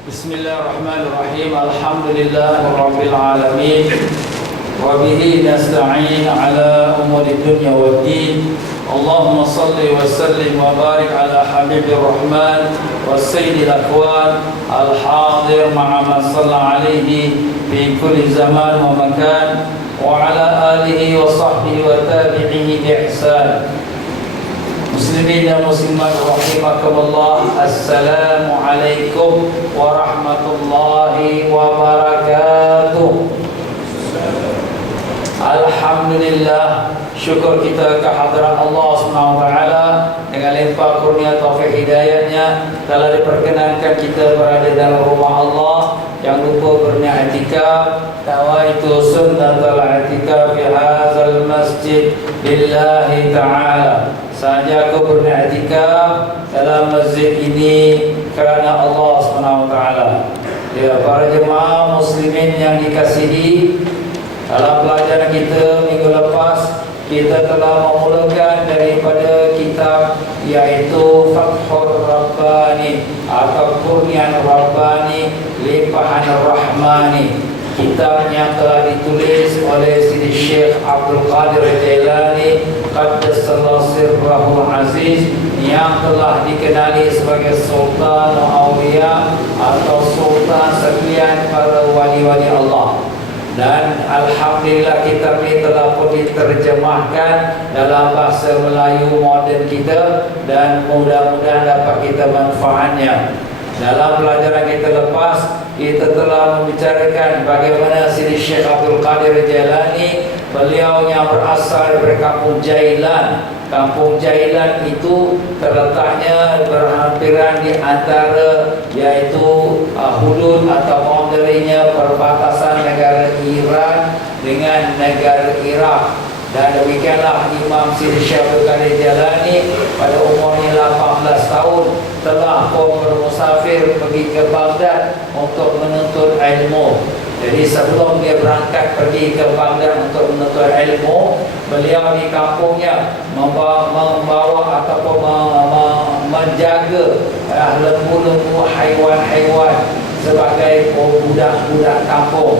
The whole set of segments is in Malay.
Bismillahirrahmanirrahim. Alhamdulillahirabbil alamin. Wa bihi nasta'in ala umuri dunya waddin. Allahumma salli wa sallim wa barik ala habibir rahman wa sayyidil akwan al-hadir ma'a man shalla alaihi fi kulli zaman wa makan wa ala alihi wa sahbihi wa tabi'ihi bi ihsan. Muslimin dan muslimat rahimakumullah, assalamualaikum warahmatullahi wabarakatuh. Alhamdulillah, syukur kita kehadrat Allah Subhanahu wa taala dengan limpah kurnia taufik hidayahnya telah diperkenankan kita berada dalam rumah Allah. Yang lupa berni'atikaf, nawaitu sunnatul i'tikaf fi hadzal masjid lillahi ta'ala. Saja aku berni'atikaf dalam masjid ini kerana Allah Subhanahu wa taala. Ya, para jemaah muslimin yang dikasihi, dalam pelajaran kita minggu lepas kita telah memulakan daripada kitab iaitu Fathur Rabbani atau Kurnian Rabbani Limpahan Rahmani, kitab yang telah ditulis oleh Sidi Syekh Abdul Qadir Jailani Qaddasallahu Sirrahul Aziz, yang telah dikenali sebagai Sultan Aulia atau Sultan sekalian para wali-wali Allah. Dan alhamdulillah kitab ini telah pun diterjemahkan dalam bahasa Melayu moden kita dan mudah-mudahan dapat kita manfaatnya. Dalam pelajaran kita lepas, kita telah membicarakan bagaimana Sidi Syekh Abdul Qadir Jailani, beliau yang berasal dari kampung Jailan. Kampung Jailan itu terletaknya berhampiran di antara iaitu hudud atau boundary-nya perbatasan negara Iran dengan negara Iraq. Dan demikianlah Imam Sidi Syekh Abdul Qadir Jailani pada umurnya 18 tahun telah pun bermusafir pergi ke Baghdad untuk menuntut ilmu. Jadi sebelum dia berangkat pergi ke Baghdad untuk menuntut ilmu, beliau di kampungnya membawa ataupun menjaga lembu-lembu, haiwan-haiwan sebagai budak-budak kampung.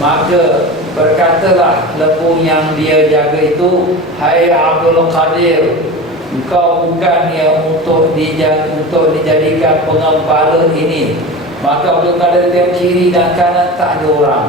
Maka berkatalah lembu yang dia jaga itu, "Hai Abdul Qadir, engkau bukannya untuk dijadikan pengembala ini." Maka Abdul Qadir tengok kiri dan kanan tak ada orang.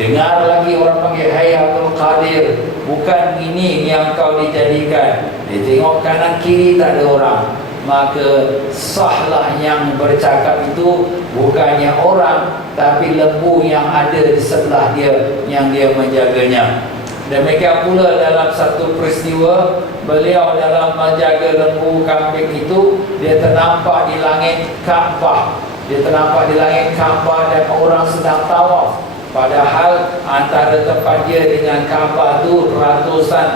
Dengar lagi orang panggil, "Hai Abdul Qadir, bukan ini yang kau dijadikan." Dia tengok kanan kiri tak ada orang. Maka sahlah yang bercakap itu bukannya orang, tapi lembu yang ada di sebelah dia yang dia menjaganya. Demikian pula dalam satu peristiwa, beliau dalam menjaga lembu kambing itu, dia ternampak di langit Kaabah. Dia ternampak di langit Kaabah dan orang sedang tawaf. Padahal antara tempat dia dengan Kaabah itu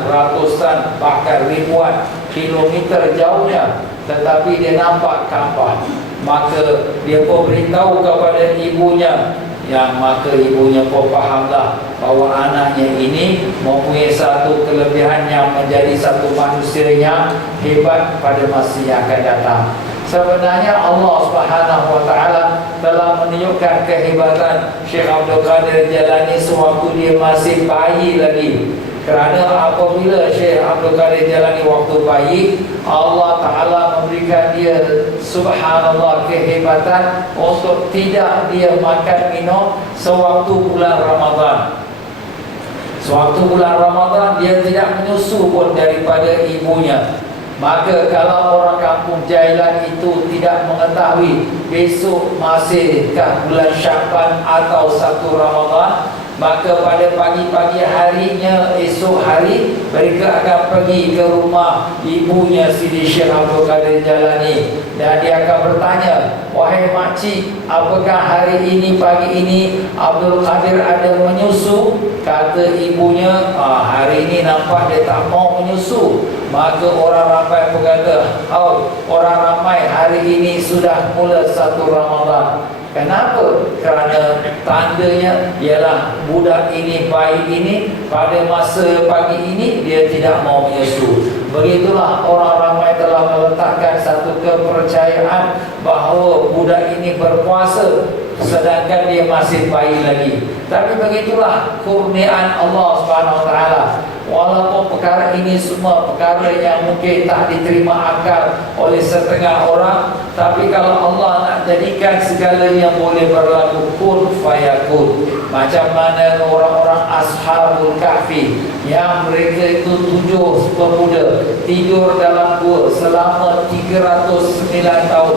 ratusan, bahkan ribuan kilometer jauhnya, tetapi dia nampak Kaabah. Maka dia pun beritahu kepada ibunya, yang maka ibunya pun fahamlah bahawa anaknya ini mempunyai satu kelebihan yang menjadi satu manusia yang hebat pada masa yang akan datang. Sebenarnya Allah Subhanahu wa taala telah menunjukkan kehebatan Syekh Abdul Qadir Jailani sewaktu dia masih bayi lagi. Kerana apabila Syekh Abdul Qadir Jailani waktu bayi, Allah Ta'ala memberikan dia subhanallah kehebatan untuk tidak dia makan minum sewaktu bulan Ramadan. Sewaktu bulan Ramadan dia tidak menyusu pun daripada ibunya. Maka kalau orang kampung Jailan itu tidak mengetahui besok masihkah bulan Syaban atau 1 Ramadan, maka pada pagi-pagi harinya, esok hari, mereka akan pergi ke rumah ibunya Sidi Syekh Abdul Qadir Jailani dan dia akan bertanya, "Wahai makcik, apakah hari ini, pagi ini Abdul Qadir ada menyusu?" Kata ibunya, "Hari ini nampak dia tak mau menyusu." Maka orang ramai berkata, "Oh, orang ramai hari ini sudah mula 1 Ramadan." Kenapa? Kerana tandanya ialah budak ini, bayi ini pada masa pagi ini dia tidak mau menyusu. Begitulah orang ramai telah meletakkan satu kepercayaan bahawa budak ini berpuasa sedangkan dia masih bayi lagi. Tapi begitulah kurniaan Allah Subhanahu wa taala. Walaupun perkara ini semua perkara yang mungkin tak diterima akal oleh setengah orang, tapi kalau Allah nak jadikan segala yang boleh berlaku kun fayakun. Macam mana orang-orang Ashabul Kahfi yang mereka itu 7 pemuda tidur dalam gua selama 309 tahun.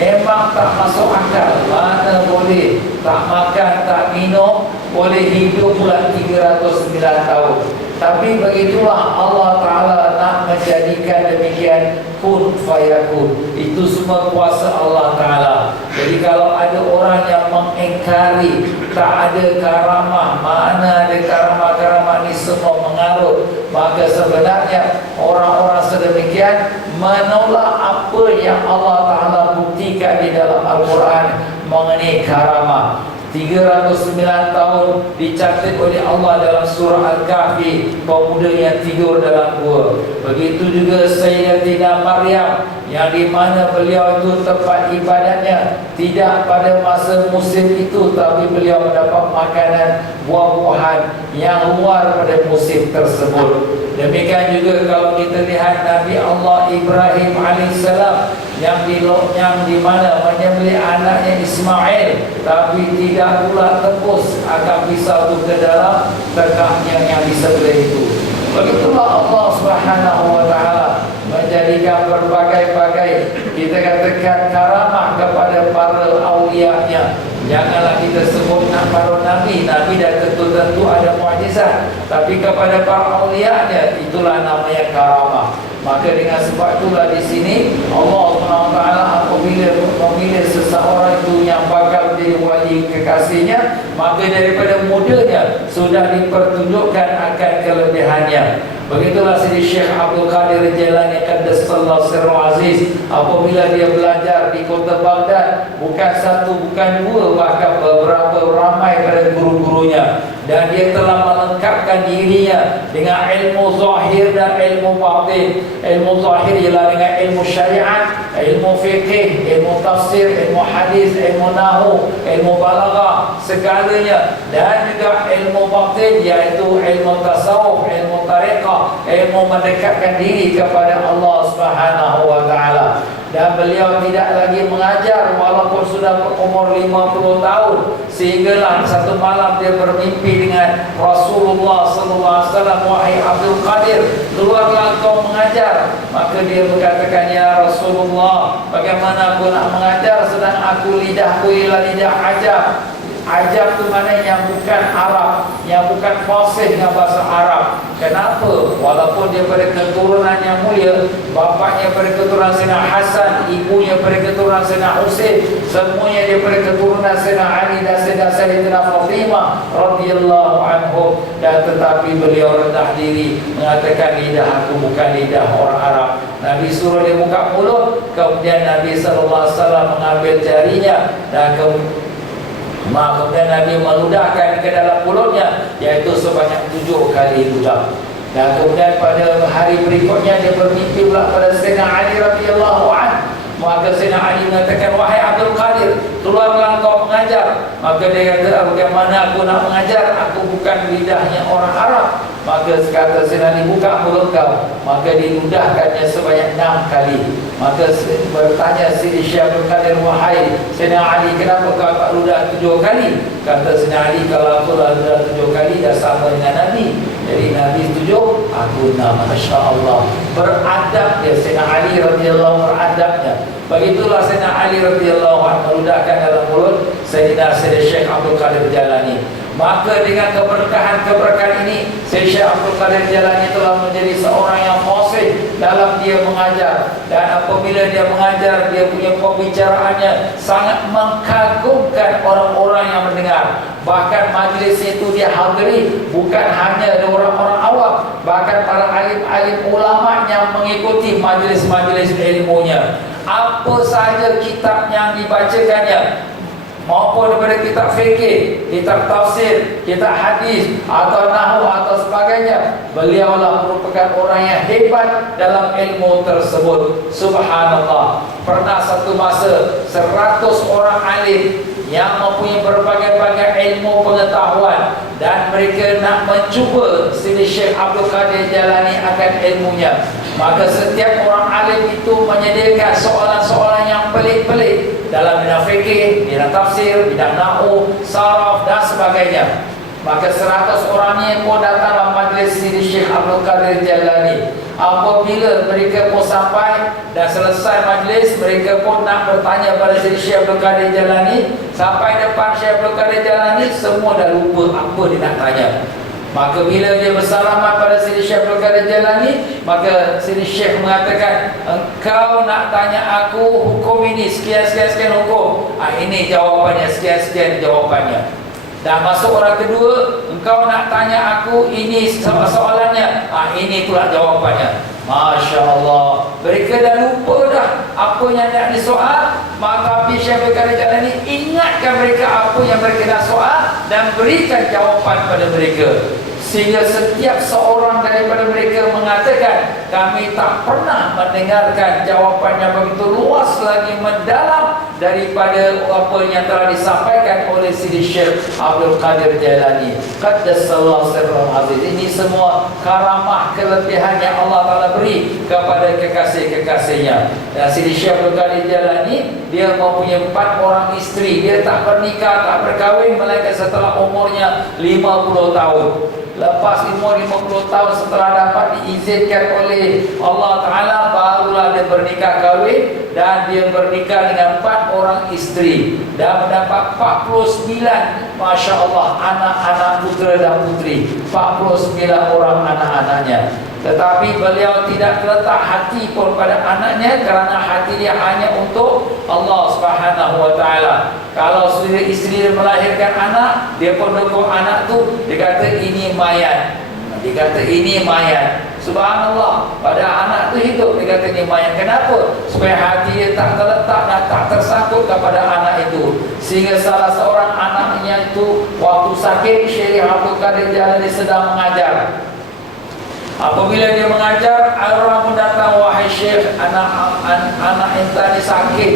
Memang tak masuk akal. Mana boleh tak makan, tak minum, boleh hidup pula 309 tahun. Tapi begitulah Allah Ta'ala nak menjadikan demikian kun fayakun. Itu semua kuasa Allah Ta'ala. Jadi kalau ada orang yang mengingkari tak ada karamah, mana ada karamah-karamah ini semua mengarut, maka sebenarnya orang-orang sedemikian menolak apa yang Allah Ta'ala buktikan di dalam Al-Quran mengenai karamah. 309 tahun dicatat oleh Allah dalam surah Al-Kahfi, pemuda yang tidur dalam gua. Begitu juga Sayyidatina Maryam, yang di mana beliau itu tempat ibadatnya tidak pada masa musim itu, tapi beliau mendapat makanan buah-buahan yang luar pada musim tersebut. Demikian juga kalau kita lihat Nabi Allah Ibrahim alaihissalam yang di mana menyembelih anaknya Ismail, tapi tidak pula tembus akan pisau itu ke dalam tekahnya yang disembelih itu. Begitulah Allah Subhanahu wa taala menjadikan berbagai-bagai, kita katakan, karamah kepada para aulianya. Janganlah kita sebut para nabi dah tentu ada mukjizat, tapi kepada para aulianya itulah namanya karamah. Maka dengan sebab itulah di sini Allah SWT apabila memilih seseorang itu yang bakal menjadi wali kekasihnya, maka daripada mudanya sudah dipertunjukkan akan kelebihannya. Begitulah Sidi Syekh Abdul Qadir Jailani Qaddasallahu Sirruhu Aziz, apabila dia belajar di kota Baghdad, bukan satu, bukan dua, bahkan beberapa ramai pada guru-gurunya, dan dia telah melengkapkan dirinya dengan ilmu zahir dan ilmu batin. Ilmu zahir ialah dengan ilmu syariat, ilmu fiqh, ilmu tafsir, ilmu hadis, ilmu nahu, ilmu balaghah, segalanya, dan juga ilmu batin iaitu ilmu tasawuf, ilmu tariqah, ilmu mendekatkan diri kepada Allah Subhanahu wa taala. Dan beliau tidak lagi mengajar walaupun sudah berumur 50 tahun, sehinggalah satu malam dia bermimpi dengan Rasulullah sallallahu alaihi wasallam, "Wahai Abdul Qadir, keluarlah kau mengajar." Maka dia berkatakan, "Ya Rasulullah, bagaimana aku nak mengajar sedang aku lidahku ialah lidah ajam." Ajam tu mana yang bukan Arab, yang bukan fasih dengan bahasa Arab. Kenapa? Walaupun dia pada keturunan yang mulia, bapaknya pada keturunan Sayyidina Hasan, ibunya pada keturunan Sayyidina Husain, semuanya dia pada keturunan Sayyidina Ali dan Sayyidatina Fatimah radhiyallahu anhum, dan tetapi beliau rendah diri mengatakan, lidah aku bukan lidah orang Arab. Nabi suruh dia buka mulut, kemudian Nabi sallallahu alaihi wasallam mengambil jarinya dan kemudian Nabi meludahkan ke dalam mulutnya, iaitu sebanyak 7 kali ludah. Dan kemudian pada hari berikutnya dia bermimpi pula pada Sayyidina Ali radhiyallahu anhu. Maka Sayyidina Ali mengatakan, "Wahai Abdul Qadir, keluarlah kau mengajar." Maka dia kata, "Bagaimana aku nak mengajar? Aku bukan lidahnya orang Arab." Maka kata Sayyidina Ali, "Buka mulut kau." Maka diludahkannya sebanyak 6 kali. Maka bertanya Sidi Syekh Abdul Qadir, "Wahai Sayyidina Ali, kenapa kau tak ludah 7 kali?" Kata Sayyidina Ali, "Kalau aku ludah 7 kali dah sama dengan Nabi. Jadi Nabi 7, aku 6. Masya Allah." Beradab dia Sayyidina Ali radhiyallahu beradabnya. Begitulah Sayyidina Ali radhiyallahu anhu meludahkan dalam mulut Sayyidina Syekh Abdul Qadir Jailani. Maka dengan keberkahan ini, Syekh Abdul Qadir Jailani telah menjadi seorang yang fasih dalam dia mengajar. Dan apabila dia mengajar, dia punya pembicaraannya sangat mengagumkan orang-orang yang mendengar. Bahkan majlis itu dia hadiri, bukan hanya orang-orang awam, bahkan para alim-alim ulama yang mengikuti majlis-majlis ilmunya. Apa saja kitab yang dibacakannya, maupun daripada kitab fikih, kitab tafsir, kitab hadis, atau nahwu atau sebagainya, beliaulah merupakan orang yang hebat dalam ilmu tersebut. Subhanallah. Pernah satu masa 100 orang alim yang mempunyai berbagai-bagai ilmu pengetahuan, dan mereka nak mencuba Sidi Syekh Abdul Qadir Jalani akan ilmunya. Maka setiap orang alim itu menyediakan soalan-soalan yang pelik-pelik dalam bidang fikih, bidang tafsir, bidang nahwu, saraf dan sebagainya. Maka 100 orang ni pun datanglah majlis Sidi Syekh Abdul Qadir Jalani. Apabila mereka pun sampai dan selesai majlis, mereka pun nak bertanya pada Sidi Syekh Abdul Qadir Jalani. Sampai depan Syekh Abdul Qadir Jalani, semua dah lupa apa dia nak tanya. Maka bila dia bersalaman pada Sidi Syekh Abdul Qadir Jalani, maka Sidi Syekh mengatakan, engkau nak tanya aku hukum ini, sekian-sekian hukum. Ini jawapannya, sekian-sekian jawapannya. Dan masuk orang kedua, engkau nak tanya aku ini soalannya, ini pula jawapannya. Masya Allah, mereka dah lupa dah apa yang nak disoal. Maka Syekh Abdul Qadir Jalani ingatkan mereka apa yang mereka nak soal dan berikan jawapan pada mereka. Sehingga setiap seorang daripada mereka mengatakan, kami tak pernah mendengarkan jawapan yang begitu luas lagi mendalam daripada apa yang telah disampaikan oleh Sidi Syekh Abdul Qadir Jalani. Qaddasallahu sirrul aziz. Ini semua karamah kelebihan yang Allah Ta'ala beri kepada kekasih-kekasihnya. Dan Sidi Syekh Abdul Qadir Jalani, dia mempunyai 4 orang isteri. Dia tak bernikah, tak berkahwin melainkan setelah umurnya 50 tahun. Lepas umur 50 tahun setelah dapat diizinkan oleh Allah Ta'ala, barulah dia bernikah kahwin. Dan dia bernikah dengan 4 orang isteri dan mendapat 49, Masya Allah, anak-anak putera dan putri. 49 orang anak-anaknya. Tetapi beliau tidak terletak hati pun pada anaknya, kerana hati dia hanya untuk Allah Subhanahu Wa Ta'ala. Kalau isteri dia melahirkan anak, dia pun dukung anak tu. Dia kata ini mayat. Dia kata ini mayat. Subhanallah, pada anak tu hidup, dia kata ini mayat. Kenapa? Supaya hati dia tak terletak dan tak tersangkut kepada anak itu. Sehingga salah seorang anaknya itu waktu sakit, Syekh Abdul Qadir Jalani sedang mengajar. Apabila dia mengajar, orang pun datang, wahai Syekh, anak intan ni sakit.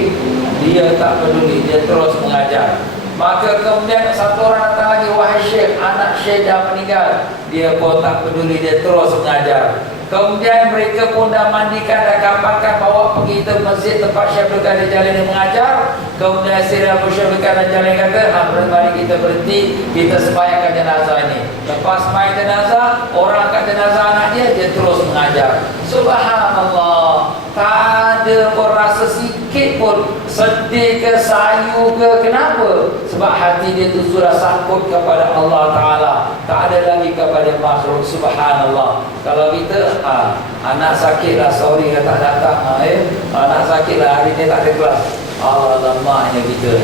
Dia tak peduli, dia terus mengajar. Maka kemudian satu orang datang lagi, wahai Syekh, anak Syekh dah meninggal. Dia pun tak peduli, dia terus mengajar. Kemudian mereka pun dah mandikan, dah kapankan, bawa pergi ke masjid tempat Syekh Abdul Qadir Jalani mengajar. Kemudian Syekh Abdul Qadir Jalani kata, mari kita berhenti, kita sembahyangkan jenazah ini. Lepas sembahyang jenazah, orang kat jenazah anak dia terus mengajar. Subhanallah, tak ada pun rasa sikit pun sedih ke, sayu ke. Kenapa? Sebab hati dia tu sudah sangkut kepada Allah Ta'ala, tak ada lagi kepada makhluk. Subhanallah. Kalau kita anak sakit lah, sorry tak datang, anak sakit lah, hari ni tak ada kelas, alamaknya kita.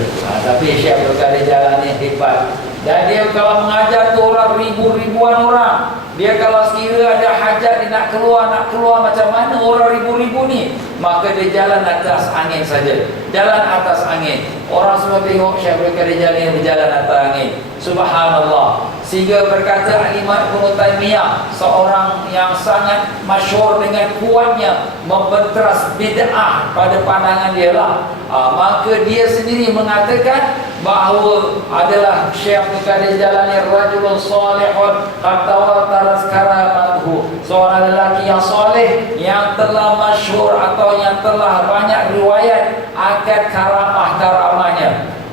Tapi Syekh Abdul Qadir Jalani hebat. Dan dia kalau mengajar tu orang ribuan orang. Dia kalau sekira ada hajat, dia nak keluar macam mana orang ribu-ribu ni, maka dia jalan atas angin saja. Jalan atas angin. Orang semua tengok Syekh Abdul Qadir Jalani berjalan atas angin. Subhanallah. Sehingga berkata Imam Ibn Taymiyah, seorang yang sangat masyhur dengan kuatnya membenteras bid'ah pada pandangan dia lah. Maka dia sendiri mengatakan bahawa adalah Syekh Abdul Qadir Jalani rajulun salihun qad tawatarat karamatuhu, seorang lelaki yang soleh yang telah masyhur atau yang telah banyak riwayat akan karamah-karamahnya.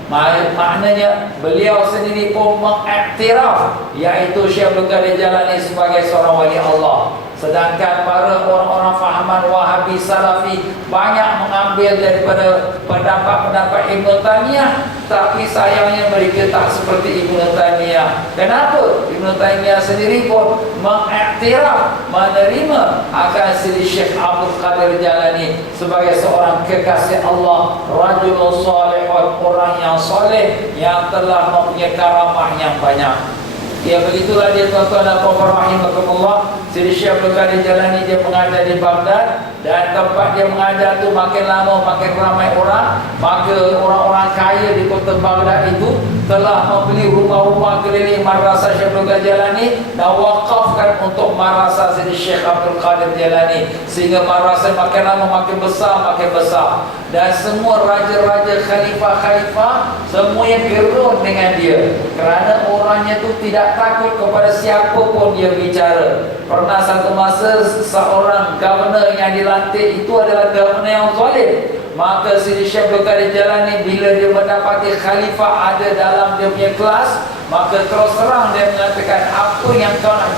Maknanya beliau sendiri pun mengiktiraf, iaitu Syekh Abdul Qadir Jalani sebagai seorang wali Allah. Sedangkan para orang-orang fahaman Wahabi Salafi banyak mengambil daripada pendapat-pendapat Ibn Taymiyah, tapi sayangnya mereka tak seperti Ibn Taymiyah. Kenapa? Ibn Taymiyah sendiri pun mengiktiraf, menerima akan Sidi Syekh Abdul Qadir Jalani sebagai seorang kekasih Allah, rajulun salihun, orang yang soleh yang telah mempunyai karamah yang banyak. Ya, begitulah dia tuan-tuan dan puan-puan rahimakumullah. Sidi Syekh Abdul Qadir Jalani dia mengajar di Baghdad, dan tempat dia mengajar tu makin lama makin ramai orang. Maka orang-orang kaya di kota Baghdad itu telah membeli rumah-rumah keliling Madrasah Syekh Abdul Qadir Jalani dan wakafkan untuk Madrasah Sidi Syekh Abdul Qadir Jalani, sehingga madrasah makin lama makin besar, makin besar. Dan semua raja-raja, khalifah-khalifah semua yang gerun dengan dia, kerana orangnya tu tidak takut kepada siapa pun dia bicara. Pernah satu masa seorang governor yang dilantik itu adalah governor yang zalim. Maka Sidi Syekh Abdul Qadir Jalani bila dia mendapati khalifah ada dalam dia punya kelas, maka terus terang dia mengatakan, apa yang kau nak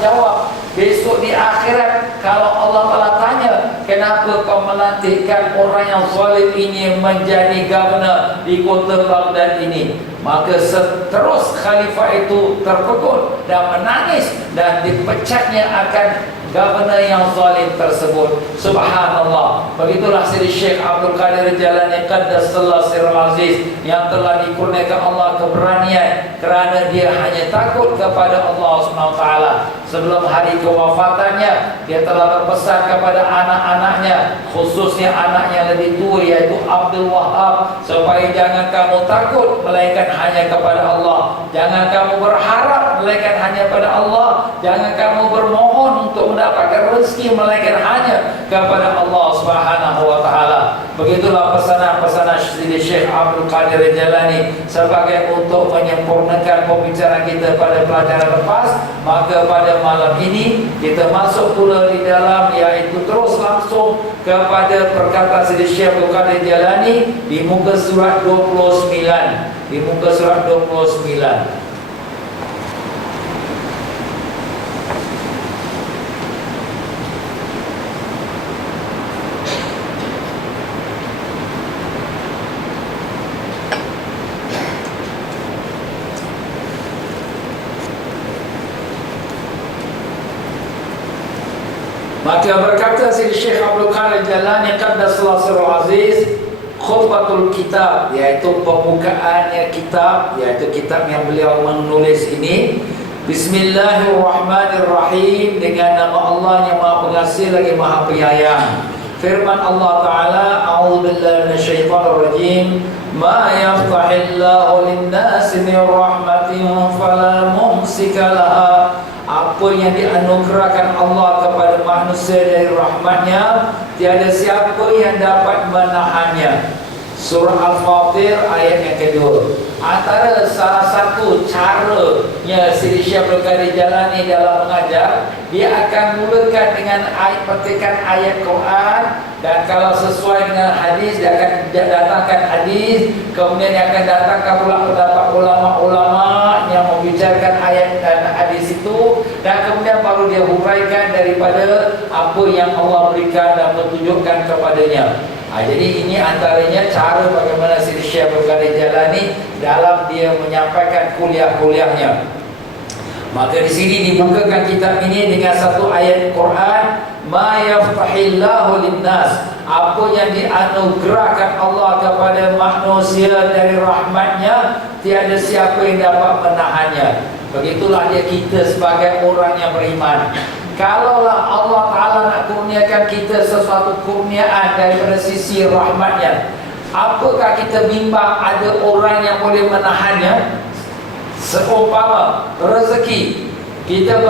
jawab besok di akhirat kalau Allah Ta'ala tanya, kenapa kau melantikkan orang yang zalim ini menjadi governor di kota Baghdad ini? Maka terus khalifah itu terpekul dan menangis, dan dipecatnya akan governor yang zalim tersebut. Subhanallah. Begitulah Sidi Syekh Abdul Qadir Jalani Qaddasallahu Sirrul Aziz yang telah dikurniakan Allah keberanian, kerana dia hanya takut kepada Allah SWT. Sebelum hari kewafatannya, dia telah berpesan kepada anak-anaknya, khususnya anak yang lebih tua yaitu Abdul Wahab, supaya jangan kamu takut melainkan hanya kepada Allah, jangan kamu berharap melainkan hanya pada Allah, jangan kamu bermohon untuk mendapatkan rezeki melainkan hanya kepada Allah Subhanahu wa taala. Begitulah pesanan-pesanan Sidi Syekh Abdul Qadir Jalani sebagai untuk menyempurnakan pembicaraan kita pada pelajaran lepas. Maka pada malam ini kita masuk pula di dalam, iaitu terus langsung kepada perkataan Sidi Syekh Abdul Qadir Jalani di muka surat 29. Di muka surat 29. Maka berkata Sidi Syekh Abdul Qadir Jalani Qaddasallahu Sirrul Aziz, khutbatul kitab, iaitu pembukaannya kitab, iaitu kitab yang beliau menulis ini. Bismillahirrahmanirrahim, dengan nama Allah yang Maha Pengasih lagi Maha Penyayang. Firman Allah Ta'ala, a'udzubillahi minasyaitonirrajim, ma yaftahillahu lin-nasi min rahmatin fala mumsika laha. Apa yang dianugerahkan Allah kepada manusia dari rahmatnya, tiada siapa yang dapat menahannya. Surah Al-Fatir ayat yang kedua. Antara salah satu caranya Sidi Syekh Abdul Qadir Jalani dalam mengajar, dia akan mulakan dengan petikan ayat Quran, dan kalau sesuai dengan hadis dia akan datangkan hadis, kemudian dia akan datangkan pula pendapat ulama-ulama yang membicarakan ayat dan hadis itu, dan kemudian baru dia huraikan daripada apa yang Allah berikan dan menunjukkan kepadanya. Jadi ini antaranya cara bagaimana Sidi Syekh Abdul Qadir Jalani dalam dia menyampaikan kuliah-kuliahnya. Maka di sini dibukakan kitab ini dengan satu ayat Quran, ma yaftahillahu linnas, apa yang dianugerahkan Allah kepada manusia dari rahmatnya, tiada siapa yang dapat menahannya. Begitulah dia kita sebagai orang yang beriman. Kalaulah Allah Ta'ala nak kurniakan kita sesuatu kurniaan daripada sisi rahmatnya, apakah kita bimbang ada orang yang boleh menahannya? Seumpama rezeki, kita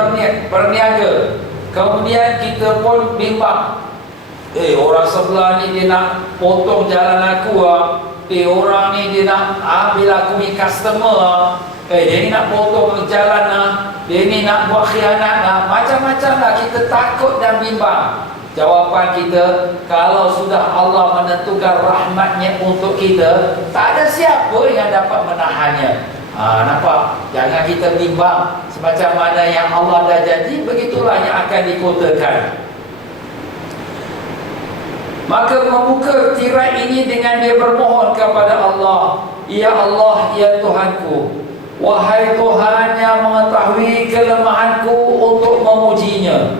berniaga, kemudian kita pun bimbang, orang sebelah ni dia nak potong jalan aku orang ni dia nak ambil aku ni customer dia ni nak potong jalan dia ni nak buat khianat macam-macam lah, kita takut dan bimbang. Jawapan kita, kalau sudah Allah menentukan rahmatnya untuk kita, tak ada siapa yang dapat menahannya. Nampak? Jangan kita bimbang. Semacam mana yang Allah dah janji, begitulah yang akan dikutakan. Maka membuka tirai ini dengan dia bermohon kepada Allah, ya Allah, ya Tuhanku, wahai Tuhan yang mengetahui kelemahanku, untuk memujinya.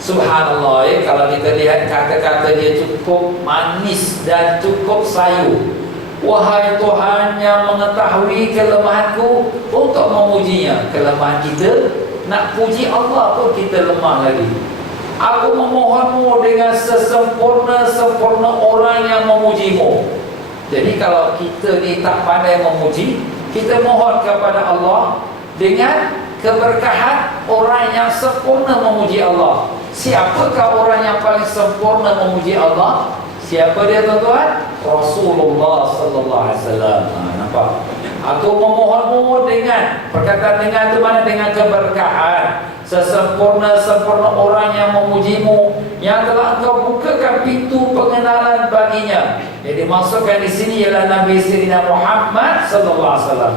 Subhanallah, kalau kita lihat kata-kata dia cukup manis dan cukup sayu. Wahai Tuhan yang mengetahui kelemahanku, untuk memujinya. Kelemahan kita nak puji Allah pun kita lemah lagi. Aku memohonmu dengan sesempurna-sempurna orang yang memujimu. Jadi kalau kita ni tak pandai memuji, kita mohon kepada Allah dengan keberkahan orang yang sempurna memuji Allah. Siapakah orang yang paling sempurna memuji Allah? Siapa dia tuan-tuan? Rasulullah sallallahu alaihi wasallam. Nampak? Aku memohonmu dengan perkataan dengan tu mana? Dengan keberkahan, sesempurna-sempurna orang yang memujimu, yang telah engkau bukakan pintu pengenalan baginya. Jadi maksudkan di sini ialah Nabi Sayyidina Muhammad sallallahu alaihi wasallam.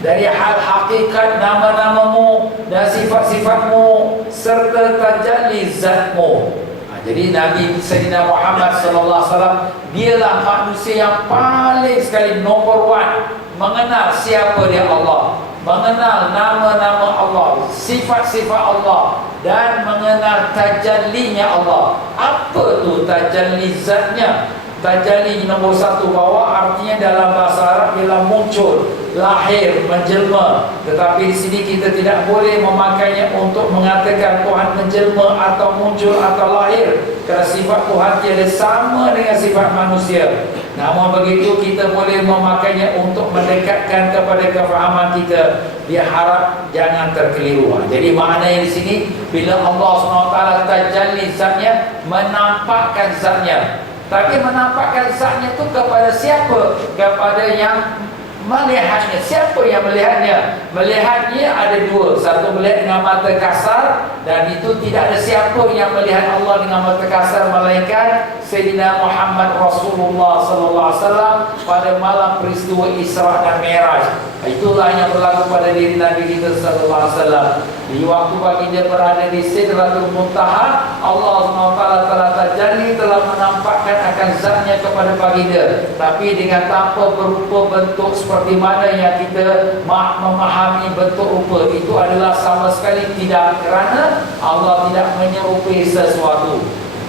Dari hal hakikat nama-namamu dan sifat-sifatmu serta tajalli zatmu. Jadi Nabi Sayyidina Muhammad sallallahu alaihi wasallam dialah manusia yang paling sekali nombor 1 mengenal siapa dia Allah, mengenal nama-nama Allah, sifat-sifat Allah, dan mengenal tajallinya Allah. Apa tu tajalli zatnya? Tajalli nombor 1 bawah artinya dalam bahasa Arab ialah muncul, lahir, menjelma. Tetapi di sini kita tidak boleh memakainya untuk mengatakan Tuhan menjelma atau muncul atau lahir, kerana sifat Tuhan tiada sama dengan sifat manusia. Namun begitu kita boleh memakainya untuk mendekatkan kepada kefahaman kita. Dia harap jangan terkeliru. Jadi maknanya di sini bila Allah SWT tajalli zatnya, menampakkan zatnya. Tapi menampakkan zatnya itu kepada siapa? Kepada yang melihatnya. Siapa yang melihatnya? Melihatnya ada 2. Satu melihat dengan mata kasar, dan itu tidak ada siapa yang melihat Allah dengan mata kasar melainkan Sayyidina Muhammad Rasulullah sallallahu alaihi wasallam pada malam peristiwa Isra dan Mi'raj. Itulah yang berlaku pada diri Nabi kita sallallahu alaihi wasallam. Di waktu baginda berada di Sidratul Muntaha, Allah SWT telah tajalli, telah menampakkan akan zatnya kepada baginda, tapi dengan tanpa berupa bentuk seperti mana yang kita memahami bentuk rupa. Itu adalah sama sekali tidak, kerana Allah tidak menyerupai sesuatu.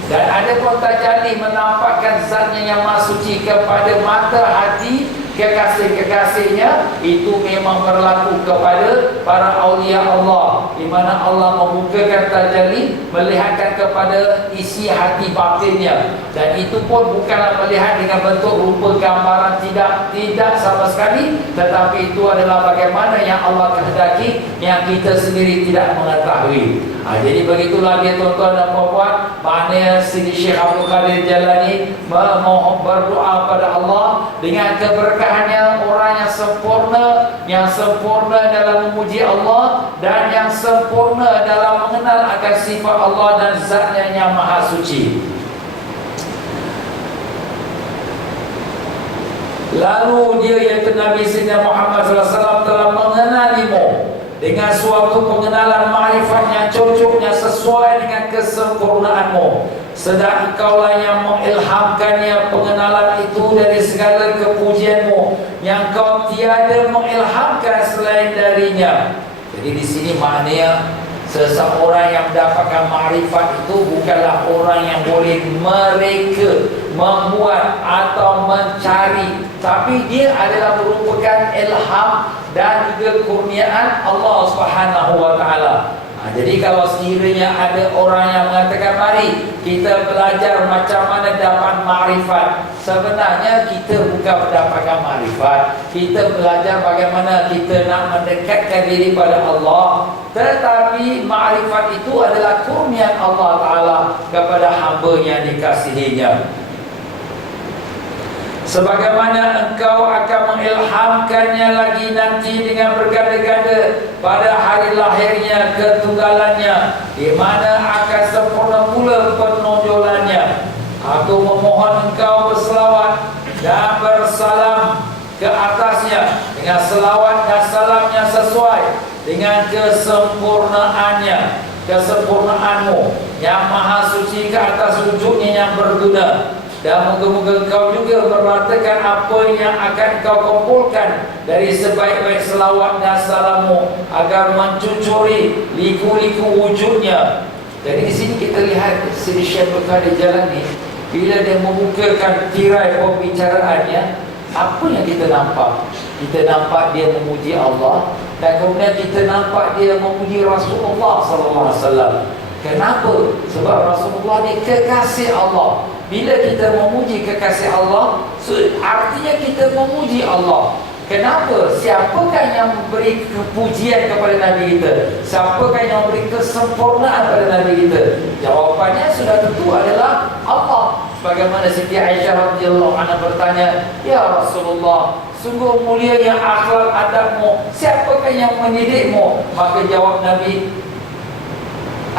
Dan ada pun tajalli menampakkan zatnya yang maha suci kepada mata hati kekasih-kekasihnya. Itu memang berlaku kepada para awliya Allah, di mana Allah membukakan tajalli, melihatkan kepada isi hati batinnya. Dan itu pun bukanlah melihat dengan bentuk rupa gambaran, tidak sama sekali. Tetapi itu adalah bagaimana yang Allah kehendaki, yang kita sendiri tidak mengetahui. Jadi begitulah dia tuan-tuan dan puan-puan, maknanya Sidi Syekh Abdul Qadir Jalani memohon berdoa pada Allah dengan keberkahannya, orang yang sempurna dalam memuji Allah, dan yang sempurna dalam mengenal akan sifat Allah dan zatnya yang maha suci. Lalu dia iaitu Nabi Sayyidina Muhammad SAW telah mengenalimu dengan suatu pengenalan ma'rifat yang cocok, yang sesuai dengan kesempurnaanmu. Sedang engkaulah yang mengilhamkannya pengenalan itu dari segala kepujianmu, yang kau tiada mengilhamkan selain darinya. Jadi di sini maknanya seseorang yang mendapatkan ma'rifat itu bukanlah orang yang boleh mereka membuat atau mencari, tapi dia adalah merupakan ilham dan juga kurniaan Allah Subhanahu wa taala. Jadi kalau sekiranya ada orang yang mengatakan mari kita belajar macam mana dapat makrifat, sebenarnya kita bukan mendapatkan makrifat, kita belajar bagaimana kita nak mendekatkan diri pada Allah. Tetapi makrifat itu adalah kurniaan Allah Ta'ala kepada hamba yang dikasihinya. Sebagaimana engkau akan mengilhamkannya lagi nanti dengan berganda-ganda pada hari lahirnya ketunggalannya, di mana akan sempurna pula penonjolannya. Aku memohon engkau berselawat dan bersalam ke atasnya dengan selawat dan salamnya sesuai dengan kesempurnaanmu yang maha suci ke atas wujudnya yang berguna. Dan moga-moga engkau juga meratakan apa yang akan kau kumpulkan dari sebaik-baik selawat dan salammu, agar mencucuri liku-liku wujudnya. Jadi di sini kita lihat Sidi Syekh Abdul Qadir Jalani, bila dia membukakan tirai pembicaraannya, apa yang kita nampak? Kita nampak dia memuji Allah, Dan kemudian kita nampak dia memuji Rasulullah sallallahu alaihi wasallam. Kenapa? Sebab Rasulullah ni kekasih Allah. Bila kita memuji kekasih Allah, artinya kita memuji Allah. Kenapa? Siapakah yang memberi kepujian kepada Nabi kita? Siapakah yang memberi kesempurnaan kepada Nabi kita? Jawapannya sudah tentu adalah Allah. Sebagaimana Siti Aisyah radhiyallahu anha bertanya, "Ya Rasulullah, sungguh mulianya akhlak adabmu, siapakah yang mendidikmu?" Maka jawab Nabi,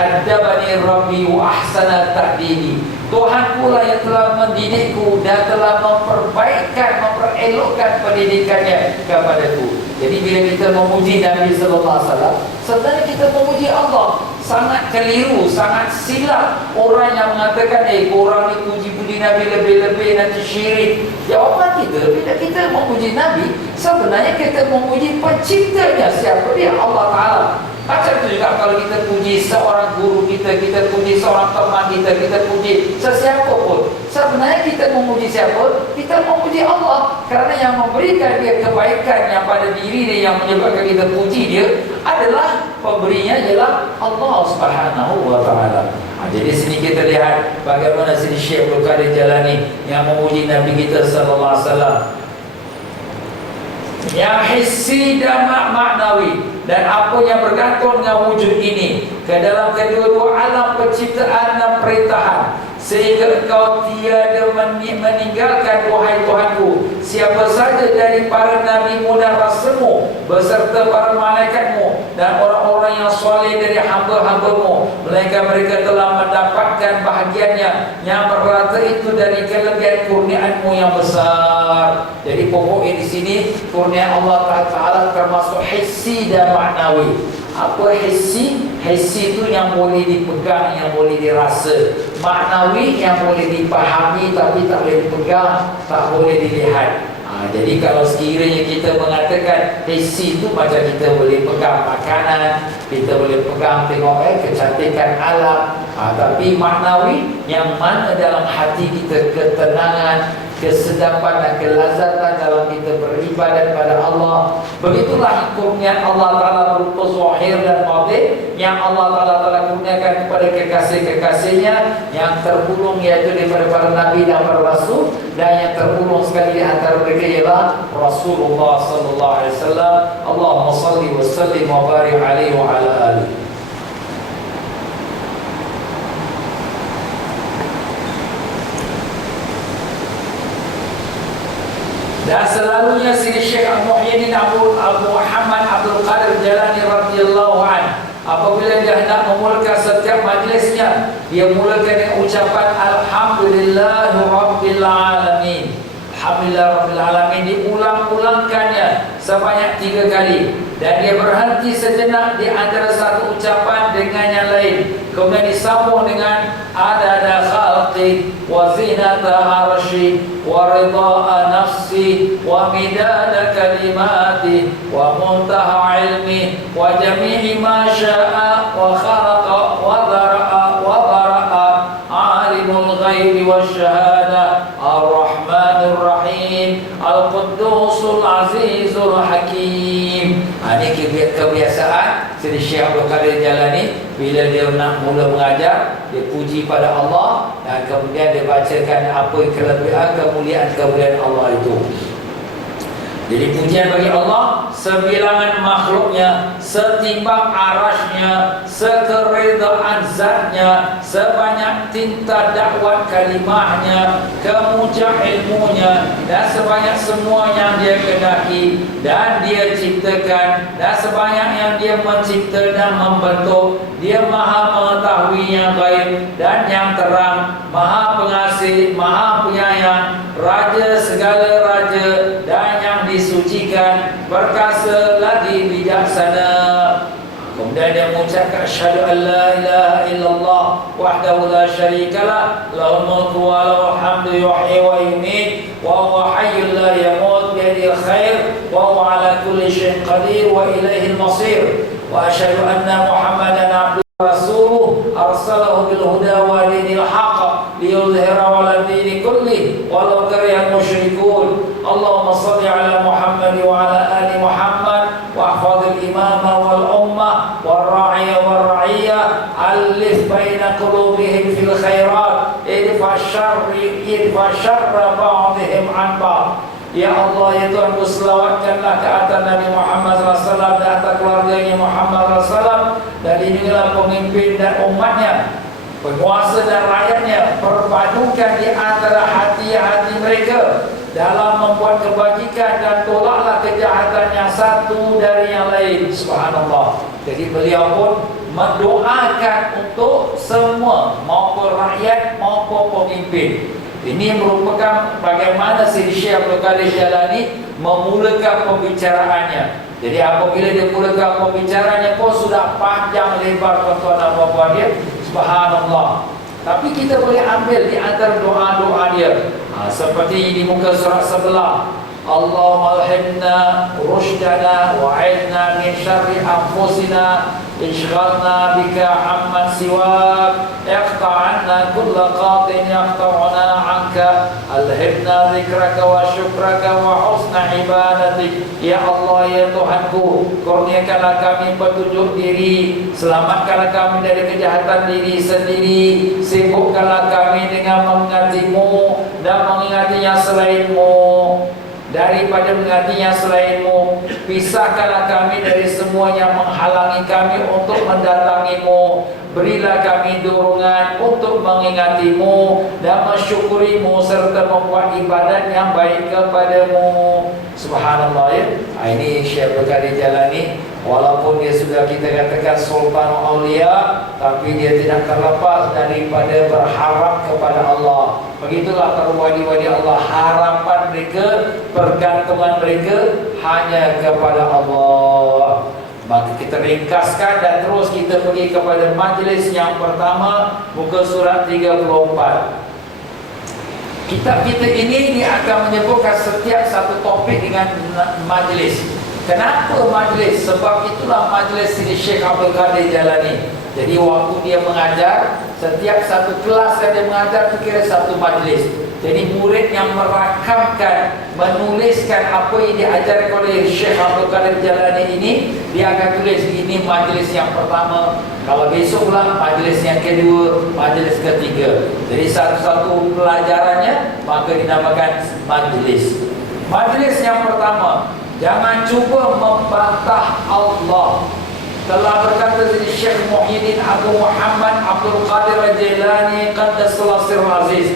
"Adabani Rabbi wa ahsana ta'dibi." Tuhanku lah yang telah mendidikku dan telah memperelokkan pendidikannya kepadaku. Jadi bila kita memuji Nabi sallallahu alaihi wasallam, sebenarnya kita memuji Allah. Sangat keliru, sangat silap orang yang mengatakan korang ni puji-puji Nabi lebih-lebih nanti syirik. Jawapan kita, bila kita memuji Nabi, sebenarnya kita memuji penciptanya. Siapa dia? Allah Ta'ala. Macam itu juga kalau kita puji seorang guru kita, kita puji seorang teman kita, kita puji sesiapa pun, sebenarnya kita memuji siapa? Kita memuji Allah. Kerana yang memberikan dia kebaikan yang pada diri dia, yang menyebabkan kita puji dia adalah pemberinya ialah Allah Subhanahu wa ta'ala. Jadi sini kita lihat bagaimana sini Syekh Abdul Qadir Jalani yang memuji Nabi kita sallallahu alaihi wasallam, yang hissi dan maknawi, dan apa yang bergantung dengan wujud ini ke dalam kedua-dua alam penciptaan dan perintahan, sehingga engkau tiada meninggalkan, wahai Tuhanku, siapa saja dari para nabimu dan rasulmu beserta para malaikatmu dan orang-orang yang soleh dari hamba-hambamu, melainkan mereka telah mendapatkan bahagiannya yang merata itu dari kelebihan kurniaanmu yang besar. Jadi pokoknya di sini kurnia Allah Ta'ala termasuk hissi dan maknawi. Apa hissi? Hissi itu yang boleh dipegang, yang boleh dirasa. Maknawi yang boleh dipahami tapi tak boleh dipegang, tak boleh dilihat. Jadi kalau sekiranya kita mengatakan hissi itu macam kita boleh pegang makanan, kita boleh pegang tengok kecantikan alam, tapi maknawi yang mana dalam hati kita ketenangan, kesedapan dan kelazatan dalam kita beribadat pada Allah. Begitulah kurnia Allah Ta'ala berupa zahir dan batin yang Allah Ta'ala telah kurniakan kepada kekasih-kekasihnya yang tergolong iaitu daripada para Nabi dan para Rasul, dan yang tergolong sekali di antara mereka ialah Rasulullah sallallahu alaihi wasallam. Allahumma salli wa sallim wa barik alaihi wa ala alihi. Dan selalunya Sidi Syekh Muhyiddin Abu Muhammad Abdul Qadir Jalani radhiyallahu anhu, apabila dia hendak memulakan setiap majlisnya, dia mulakan dengan ucapan Alhamdulillahi Rabbil Alamin. Alhamdulillah Rabbil Alamin diulang-ulangkannya sebanyak 3 kali, dan dia berhenti sejenak di antara satu ucapan dengan yang lain, kemudian disambung dengan adada khalqi wa zinata arshi wa ridha nafsi wa midada kalimati wa muntaha ilmi wa jami'i ma sya'a wa khalaqa wa dhara'a wa dhara'a alimul ghaibi wa syahada ar-rahmanur rahim al-quddusul azizul hakim. Ini kebiasaan Sidi Syekh Abdul Qadir Jalani. Bila dia nak mula mengajar, dia puji pada Allah, dan kemudian dia bacakan apa kelebihan, kemuliaan Allah itu. Jadi pujian bagi Allah sebilangan makhluknya, setimbang arasnya, sekeredaan zatnya, sebanyak tinta dakwat kalimahnya, kemuncak ilmunya, dan sebanyak semua yang dia kendaki dan dia ciptakan, dan sebanyak yang dia mencipta dan membentuk. Dia maha mengetahui yang gaib dan yang terang, maha pengasih, maha penyayang, raja segala raja, dan yang disucikan, perkasa lagi bijaksana. Kemudian dia mengucapkan asyhadu an la ilaha illallah wahdahu la syarikalah, lahul mulku wa lahul hamdu yuhyi wa yumiit wa huwa hayyul la yamut bi yadihil khair wa huwa ala kulli syai'in qadir wa ilaihil masir. Wa asyhadu anna Muhammadan abduhu wa rasuluh arsalahu bil huda wa dinil haqq liyudhhirahu 'ala dini kulli walau karihal musyrikun. Allahumma shalli ala Muhammad wa ala ali Muhammad wa ihfazil idfa syarra ba'dihim an ba'd. Ya Allah, ya Tuhan, selawatkanlah ke atas Nabi Muhammad SAW dan atas keluarganya Muhammad SAW, dan inilah pemimpin dan umatnya, penguasa dan rakyatnya. Perpadukan di antara hati-hati mereka dalam membuat kebajikan, dan tolaklah kejahatan yang satu dari yang lain. Subhanallah. Jadi beliau pun mendoakan untuk semua, maupun rakyat maupun pemimpin. Ini merupakan bagaimana Syekh Abdul Qadir Jalani memulakan pembicaraannya. Jadi apabila dia mulakan pembicaraannya pun sudah panjang lebar, tuan-tuan dan puan-puan dia. Subhanallah. Tapi kita boleh ambil di antara doa-doa dia, seperti di muka surat sebelah, Allahumma alhimna rushdana wa'idna min syarri anfusina ishghalna bika amman siwak iqta'anna kulla qatin yaqta'una anka alhimna zikraka wa syukraka wa husna ibadatik. Ya Allah, ya Tuhanku, kurniakanlah kami petunjuk diri, selamatkanlah kami dari kejahatan diri sendiri, sibukkanlah kami dengan mengingati-Mu dan mengingati yang selain-Mu daripada mengingati yang selain-Mu. Pisahkanlah kami dari semua yang menghalangi kami untuk mendatangi-Mu. Berilah kami dorongan untuk mengingati-Mu dan mensyukuri-Mu, serta membuat ibadat yang baik kepada-Mu. Subhanallah, ya. Ini Syekh Abdul Qadir Jalani, walaupun dia sudah kita katakan Sultan Aulia, tapi dia tidak terlepas daripada berharap kepada Allah. Begitulah para wali-wali Allah, harapan mereka, pergantungan mereka hanya kepada Allah. Maka kita ringkaskan dan terus kita pergi kepada majlis yang pertama, muka surat 34. Kitab kita ini dia akan menyebutkan setiap satu topik dengan majlis. Kenapa majlis? Sebab itulah majlis ini Syekh Abdul Qadir Jalani. Jadi waktu dia mengajar, setiap satu kelas yang dia mengajar itu kira satu majlis. Jadi murid yang merakamkan, menuliskan apa yang diajarkan oleh Syekh Abdul Qadir Jalani ini, dia akan tulis ini majlis yang pertama. Kalau besok pula majlis yang kedua, majlis ketiga. Jadi satu-satu pelajarannya maka dinamakan majlis. Majlis yang pertama, jangan cuba membantah Allah. Telah berkata Syekh Muhyiddin Abu Muhammad Abdul Qadir Jalani Qaddasallahu sirruhu aziz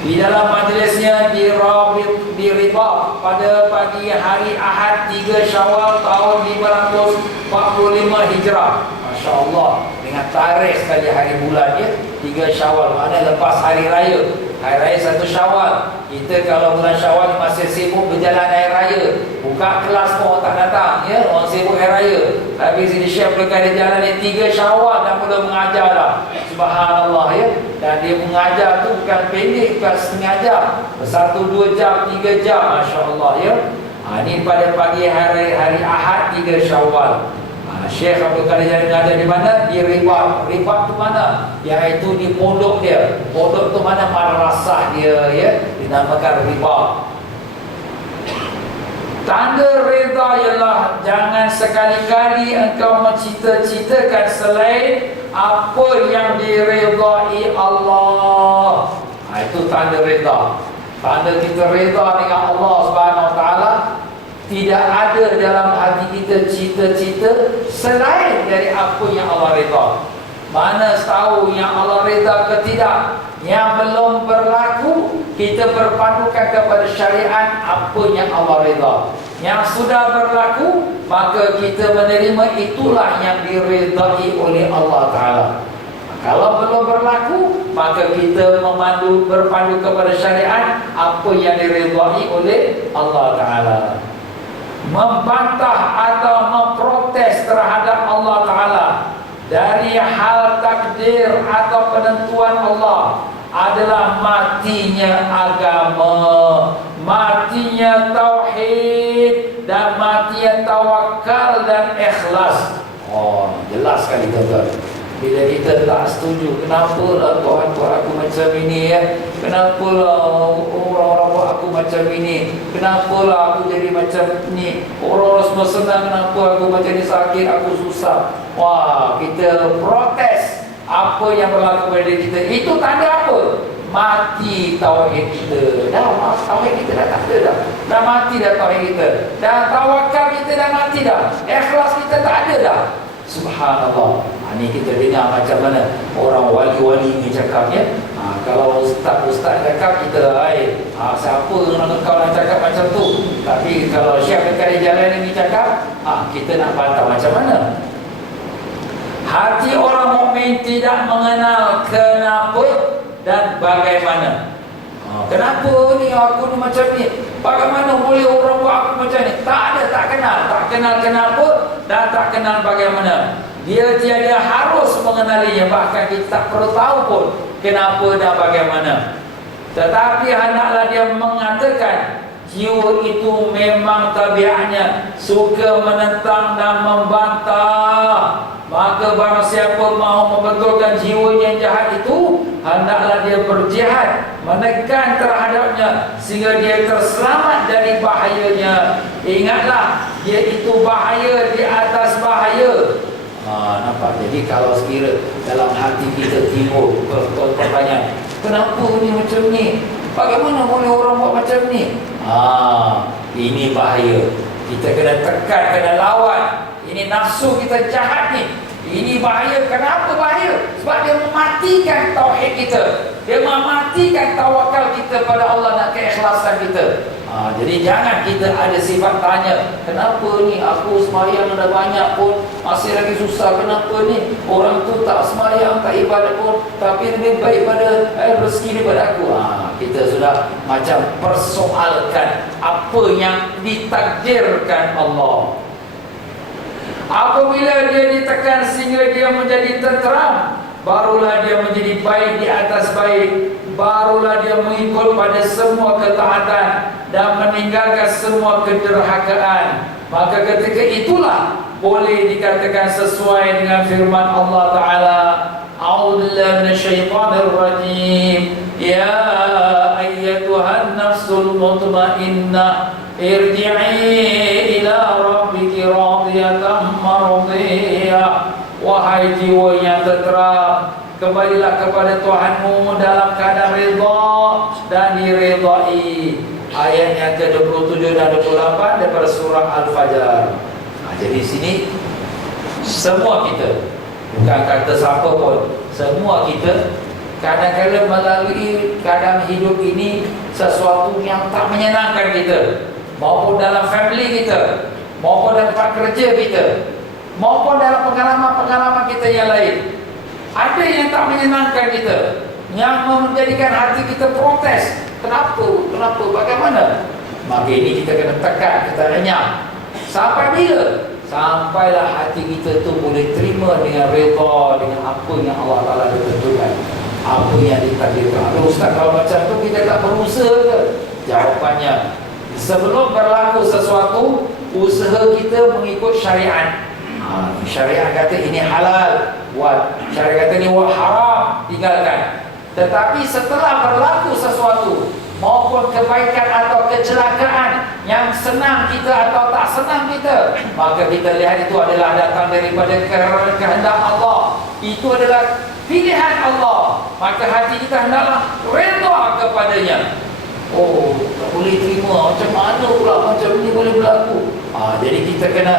di dalam majlisnya di Ribah pada pagi hari Ahad 3 Syawal tahun 545 Hijrah. Masya Allah, dengan tarikh sekali hari bulannya 3 Syawal, mana lepas hari raya. Hari raya 1 Syawal. Kita kalau bulan Syawal masih sibuk berjalan hari raya, buka kelas pun tak datang, ya, orang sibuk hari raya. Tapi sini Syekh Abdul Qadir Jalani 3 Syawal dah mula mengajar dah. Subhanallah, ya. Dan dia mengajar tu bukan pendek, bukan setengah jam, 1-2 jam, 3 jam, Masya Allah, ya. Ini pada pagi hari Ahad 3 Syawal. Syekh Abdul Qadir Jalani mengajar di mana? Di Ribah. Ribah tu mana? Iaitu di pondok dia. Pondok tu mana? Madrasah dia, ya, dinamakan Ribah. Tanda reda ialah jangan sekali-kali engkau mencita-citakan selain apa yang diredai Allah. Itu tanda reda. Tanda kita reda dengan Allah Subhanahu Wa Taala. Tidak ada dalam hati kita cita-cita selain dari apa yang Allah reda. Mana tahu yang Allah reda ke tidak? Yang belum berlaku, kita berpandukan kepada syariat apa yang Allah reda. Yang sudah berlaku, maka kita menerima itulah yang diredai oleh Allah Ta'ala. Kalau belum berlaku, maka kita berpandu kepada syariat apa yang diredai oleh Allah Ta'ala. Membantah atau memprotes terhadap Allah Ta'ala dari hal takdir atau penentuan Allah adalah matinya agama, matinya tauhid, dan matinya tawakal dan ikhlas. Jelas sekali tuan-tuan. Bila kita tak setuju, kenapa lah Tuhan buat aku macam ini, ya? Kenapa lah orang-orang buat aku macam ini? Kenapa lah aku jadi macam ni? Orang-orang semua senang, kenapa aku macam ni, sakit, aku susah? Wah, kita protes apa yang berlaku pada kita. Itu tanda apa? mati tauhid kita. Dah tauhid kita dah tak ada dah. Dah mati dah tauhid kita. Dah tawakal kita dah mati dah. Ikhlas kita tak ada dah. Subhanallah. Ini kita dengar macam mana orang wali-wali ni cakap ya. Kalau ustaz cakap kita siapa nak kau nak cakap macam tu. Tapi kalau Syekh Al Jalan ini cakap, kita nak bantah macam mana? Hati orang mukmin tidak mengenal kenapa dan bagaimana. Kenapa ni aku ni macam ni? Bagaimana boleh orang buat aku macam ni? Tak ada, tak kenal. Tak kenal kenapa dan tak kenal bagaimana. Dia tiada harus mengenalinya. Bahkan kita tak perlu tahu pun kenapa dan bagaimana. Tetapi hendaklah dia mengatakan jiwa itu memang tabiatnya suka menentang dan membantah. Maka barang siapa mahu membetulkan jiwa yang jahat itu, hendaklah dia berjihad, menekan terhadapnya sehingga dia terselamat dari bahayanya. Ingatlah, dia itu bahaya di atas bahaya. Nampak? Jadi kalau sekira dalam hati kita timbul pertanyaan, kenapa ni macam ni? Bagaimana boleh orang buat macam ni? Ini bahaya. Kita kena tekan, kena lawan. Ini nafsu kita jahat ni. Ini bahaya. Kenapa bahaya? Sebab dia mematikan tauhid kita. Dia mematikan tawakal kita pada Allah dan keikhlasan kita. Jadi jangan kita ada sifat tanya, kenapa ni aku sembahyang dah banyak pun masih lagi susah, kenapa ni orang tu tak sembahyang, tak ibadat pun tapi lebih baik pada rezeki daripada aku. Kita sudah macam persoalkan apa yang ditakdirkan Allah. Apabila dia ditekan sehingga dia menjadi tenteram, barulah dia menjadi baik di atas baik. Barulah dia mengikut pada semua ketaatan dan meninggalkan semua kederhakaan. Maka ketika itulah boleh dikatakan sesuai dengan firman Allah Ta'ala, A'udzubillahi minasyaitonir rajim. Ya ayyatuhan nafsul mutmainnah, irji'i ila rabbiki radiyatan mardiyah. Wahai jiwa yang tenteram, kembalilah kepada Tuhanmu dalam keadaan redha dan diredai. Ayat yang ke-27 dan 28 daripada surah Al-Fajr. Jadi sini semua kita, bukan kata siapa pun, semua kita kadang-kadang melalui keadaan hidup ini sesuatu yang tak menyenangkan kita, maupun dalam family kita, maupun dalam tempat kerja kita, maupun dalam pengalaman-pengalaman kita yang lain. Ada yang tak menyenangkan kita, yang menjadikan hati kita protes. Kenapa? Bagaimana? Maka ini kita kena tekan, kita renyah. Sampai bila? Sampailah hati kita tu boleh terima dengan redha dengan apa yang Allah Ta'ala tentukan, apa yang ditakdirkan. Ustaz, kalau macam tu kita tak berusaha ke? Jawapannya, sebelum berlaku sesuatu, usaha kita mengikut syariat. Syariat kata ini halal, buat. Syariat kata ini haram, tinggalkan. Tetapi setelah berlaku sesuatu, maupun kebaikan atau kecelakaan yang senang kita atau tak senang kita, maka kita lihat itu adalah datang daripada kehendak Allah. Itu adalah pilihan Allah. Maka hati kita hendaklah redha kepadanya. Tak boleh terima, macam mana pula macam ini boleh berlaku? Jadi kita kena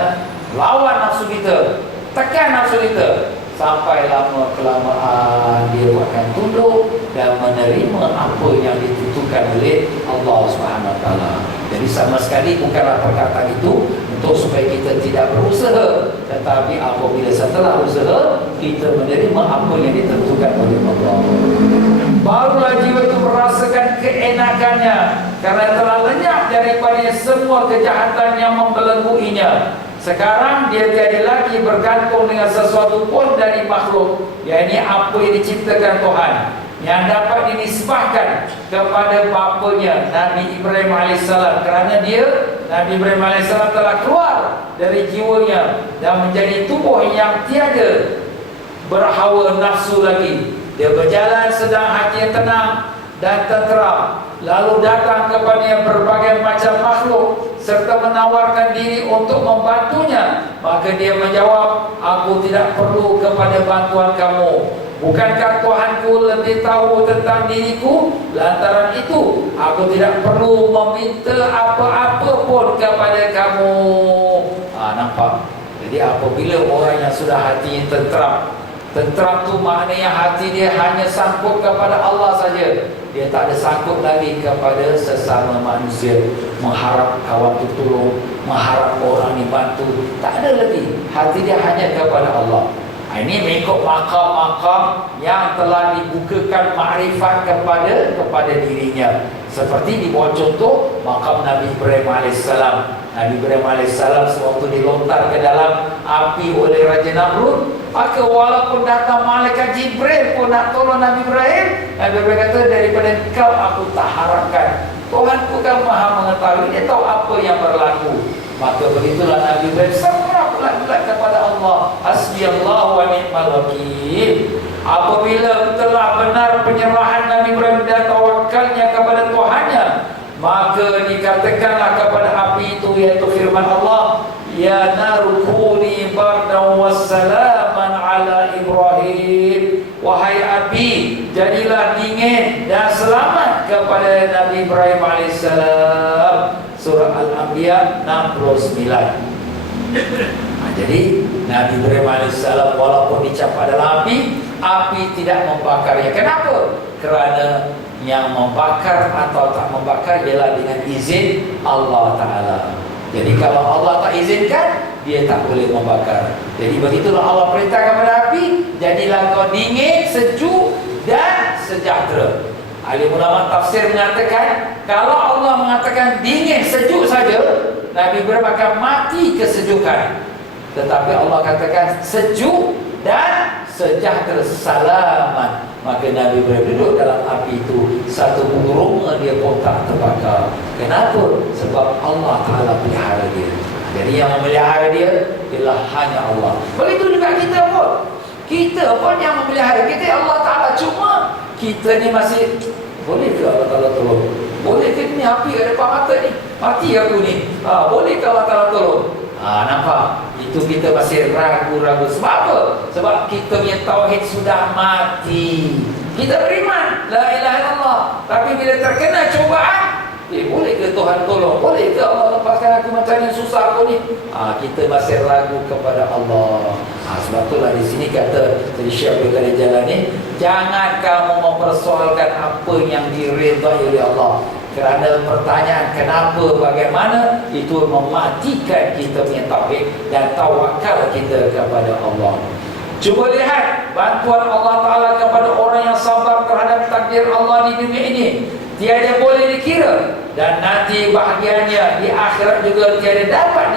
lawan nafsu kita, tekan nafsu kita, sampai lama kelamaan dia akan tunduk dan menerima apa yang ditentukan oleh Allah Subhanahu Wa Taala. Jadi sama sekali bukanlah perkataan itu untuk supaya kita tidak berusaha, tetapi apabila setelah usaha kita menerima apa yang ditentukan oleh Allah, barulah jiwa itu merasakan keenakannya karena telah lenyap daripada semua kejahatan yang membelengguinya. Sekarang dia tiada lagi bergantung dengan sesuatu pun dari makhluk, yakni apa yang diciptakan Tuhan, yang dapat dinisbahkan kepada bapanya Nabi Ibrahim AS, kerana Nabi Ibrahim AS telah keluar dari jiwanya dan menjadi tubuh yang tiada berhawa nafsu lagi. Dia berjalan sedang hati yang tenang dan tenteram. Lalu datang kepadanya berbagai macam makhluk serta menawarkan diri untuk membantunya. Maka dia menjawab, aku tidak perlu kepada bantuan kamu. Bukankah Tuhanku lebih tahu tentang diriku? Lantaran itu aku tidak perlu meminta apa-apa pun kepada kamu. Nampak? Jadi apabila orang yang sudah hatinya tentram tu maknanya hati dia hanya sangkut kepada Allah saja. Dia tak ada sangkut lagi kepada sesama manusia, mengharap kawan tu tolong, mengharap orang ni bantu. Tak ada lagi. Hati dia hanya kepada Allah. Ini mengikut makam-makam yang telah dibukakan makrifat kepada dirinya. Seperti di bawah contoh makam Nabi Ibrahim AS. Nabi Ibrahim AS sewaktu dilontar ke dalam api oleh Raja Namrud, maka walaupun datang malaikat Jibril pun nak tolong Nabi Ibrahim, Nabi Ibrahim kata, daripada engkau aku tak harapkan. Tuhanku kan maha mengetahui, dia tahu apa yang berlaku. Maka begitulah Nabi Ibrahim serah bulat-bulat kepada Allah. Hasbiyallahu wa ni'mal wakil. Apabila telah benar penyerahan Nabi Ibrahim dan tawakalnya kepada Tuhannya, maka dikatakanlah kepada api itu, yaitu firman Allah, ya naru kuni bardan wassalaman ala Ibrahim. Wahai api, jadilah dingin dan selamat kepada Nabi Ibrahim AS. Surah Al-Anbiya 69. Jadi Nabi Ibrahim AS walaupun dicampak dalam api tidak membakarnya. Kenapa? Kerana yang membakar atau tak membakar ialah dengan izin Allah Ta'ala. Jadi kalau Allah tak izinkan, dia tak boleh membakar. Jadi begitulah Allah perintahkan kepada api, jadilah kau dingin, sejuk dan sejahtera. Ahli ulama tafsir mengatakan, kalau Allah mengatakan dingin, sejuk saja, Nabi Ibrahim akan mati kesejukan. Tetapi Allah katakan sejuk dan sejahtera, salaman. Maka Nabi Ibrahim duduk dalam api itu, satu burung dia pun tak terbakar. Kenapa? Sebab Allah Ta'ala pelihara dia. Jadi yang memelihara dia ialah hanya Allah. Begitu juga kita pun. Kita pun yang memelihara kita Allah Ta'ala. Cuma kita ni masih, boleh ke Allah Ta'ala tolong? Boleh ke ni api kat depan mata ni? Mati aku ni. Boleh ke Allah Ta'ala tolong? Nampak? Itu kita masih ragu-ragu. Sebab apa? Sebab kita punya tauhid sudah mati. Kita beriman la ilaha illallah, tapi bila terkena cubaan, boleh ke Tuhan tolong? Boleh ke Allah lepaskan aku macam ni, susah aku ni? Kita masih ragu kepada Allah. Sebab itulah di sini kata jadi Syekh Abdul Qadir Jalani, jangan kamu mempersoalkan apa yang diridai oleh Allah. Kerana pertanyaan kenapa, bagaimana, itu mematikan kita punya tauhid dan tawakal kita kepada Allah. Cuba lihat bantuan Allah Ta'ala kepada orang yang sabar terhadap takdir Allah di dunia ini, tiada boleh dikira. Dan nanti bahagiannya di akhirat juga tiada dapat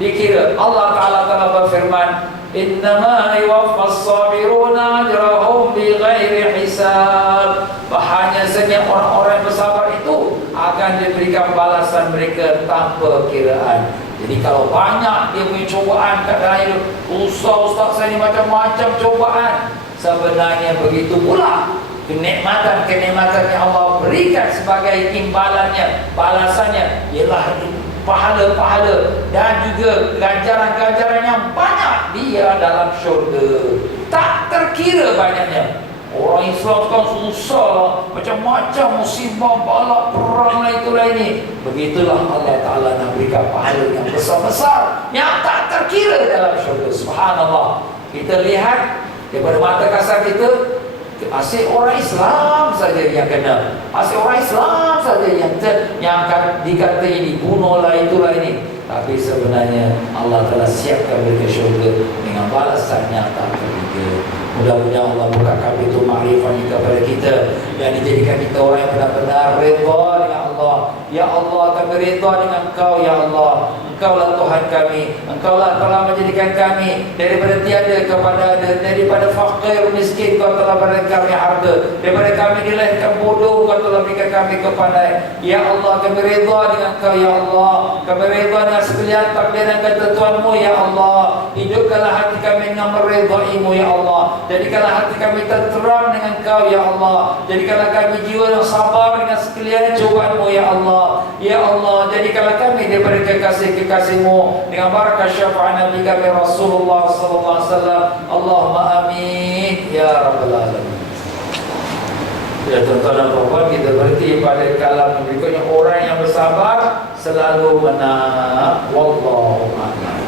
dikira. Allah Ta'ala telah berfirman, innama yuwaffas sabiruna ajrahum bighairi hisab. Hanya saja orang-orang yang bersabar itu akan diberikan balasan mereka tanpa kiraan. Jadi kalau banyak dia punya cubaan kat dalam hidup, Ustaz saya ni macam-macam cubaan, sebenarnya begitu pula kenikmatan-kenikmatan yang Allah berikan sebagai imbalannya, balasannya ialah pahala-pahala dan juga ganjaran-ganjaran yang banyak dia dalam syurga. Tak terkira banyaknya. Orang Islam kan susah, macam-macam musibah, balak, perang itulah ini. Begitulah Allah Ta'ala nak berikan pahala yang besar-besar, yang tak terkira dalam syurga. Subhanallah. Kita lihat daripada mata kasar kita, asyik orang Islam saja yang kena, asyik orang Islam saja yang dikatai dibunuh lah itulah ini. Tapi sebenarnya Allah telah siapkan mereka syurga dengan balasan yang tak terhingga. Mudah-mudahan Allah bukakan pintu makrifahnya kepada kita dan dijadikan kita orang yang benar-benar redha dengan Allah. Ya Allah, kami redha dengan Engkau, ya Allah. Engkaulah Tuhan kami. Engkaulah telah menjadikan kami daripada tiada kepada ada, daripada fakir miskin Kau telah berikan kami harta, daripada kami dilahirkan bodoh Kau tolong berikan kami kepandaian. Ya Allah, kami redha dengan Kau ya Allah. Kami redha dengan sekalian takdir dan ketentuan-Mu ya Allah. Hidupkanlah hati kami dengan meredai-Mu ya Allah. Jadikanlah hati kami tenteram dengan Kau ya Allah. Jadikanlah kami jiwa yang sabar dengan sekalian cobaan-Mu ya Allah. Ya Allah, jadikanlah kami daripada kekasih-kekasih-Mu dengan barakah syafaat Nabi kami Rasulullah sallallahu alaihi wasallam. Allahumma amin ya rabbal alamin. Ya tuan-tuan dan puan, kita berhenti pada kalam berikutnya. Orang yang bersabar selalu menang. Wallahu a'lam.